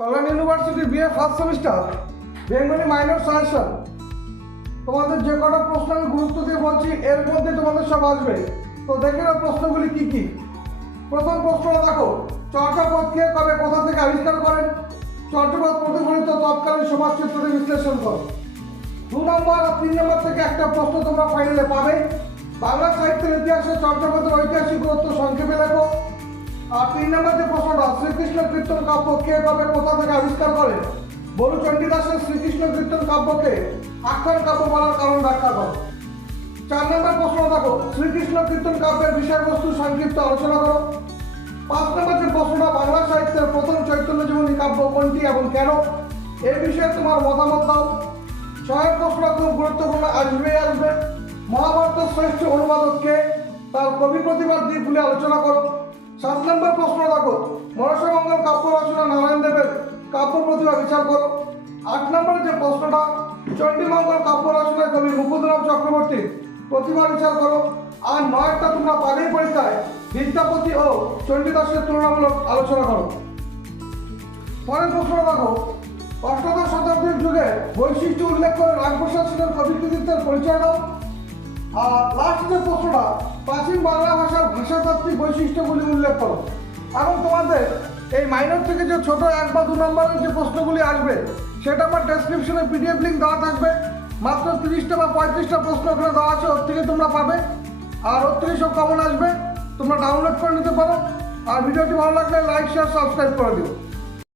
কল্যাণ university BA first semester Bengali minor suggestion. তোমাদের যে কটা প্রশ্ন আমি গুরুত্ব দিয়ে বলছি এর মধ্যে তোমাদের সব আসবে। তো দেখে নাও প্রশ্নগুলি কি কি। প্রথম প্রশ্নটা দেখো, চর্যাপদ কে কবে কোথা থেকে আবিষ্কার করেন? চর্যাপদ প্রতিফলিত তৎকালীন সমাজ চিত্রটি বিশ্লেষণ করো। 2 নম্বর আর 3 নম্বর থেকে একটা প্রশ্ন তোমরা ফাইনালে পাবে। বাংলা সাহিত্যের ইতিহাসে চর্যাপদের ঐতিহাসিক গুরুত্ব সংক্ষেপে লেখো। আর 3 নম্বর যে প্রশ্নটা, শ্রীকৃষ্ণ কীর্তন কাব্য কে কবে কোথা থেকে আবিষ্কার করেন? বরু চণ্ডীদাসের শ্রীকৃষ্ণ কীর্তন কাব্যকে আখ্যান কাব্য বলার কারণ ব্যাখ্যা করো। 4 নম্বর প্রশ্ন দেখো, শ্রীকৃষ্ণ কীর্তন কাব্যের বিষয়বস্তু সংক্ষিপ্ত আলোচনা করো। 5 নম্বর যে প্রশ্নটা, বাংলা সাহিত্যের প্রথম চৈতন্য জীবনী কাব্য কোনটি এবং কেন? এই বিষয়ে তোমার মতামত দাও। 6 প্রশ্ন খুব গুরুত্বপূর্ণ, আসবে। মহাভারতের শ্রেষ্ঠ অনুবাদক কে? তার কবি প্রতিভার দিকগুলি আলোচনা করো। 7 নম্বর প্রশ্ন দেখো, মনসামঙ্গল কাব্য রচনা নারায়ণ দেবের কাব্য প্রতিভা বিচার করো। 8 নম্বরের যে প্রশ্নটা, চণ্ডীমঙ্গল কাব্য রচনায় কবি মুকুন্দরাম চক্রবর্তীর প্রতিভা বিচার করো। আর 9টা তোমরা পাবেই পরীক্ষায়, বিদ্যাপতি ও চণ্ডীদাসের তুলনামূলক আলোচনা করো। পরের প্রশ্ন দেখো, অষ্টাদশ শতাব্দীর যুগে বৈশিষ্ট্য উল্লেখ করে রামপ্রসাদ সেনের কবি কৃতিত্বের পরিচয় দাও। আর লাস্ট যে প্রশ্নটা, প্রাচীন বাংলা ভাষার ভাষাতাত্ত্বিক বৈশিষ্ট্যগুলি উল্লেখ করো। এবং তোমাদের এই মাইনর থেকে যে ছোট 1 বা 2 নম্বরের যে প্রশ্নগুলি আসবে সেটা আমার ডেসক্রিপশনে পিডিএফ লিঙ্ক দেওয়া থাকবে। মাত্র 30টা বা 35টা প্রশ্ন ওখানে দেওয়া আছে, ওর থেকে তোমরা পাবে। আর ওর থেকে সব কমন আসবে, তোমরা ডাউনলোড করে নিতে পারো। আর ভিডিওটি ভালো লাগলে লাইক শেয়ার সাবস্ক্রাইব করে দিও।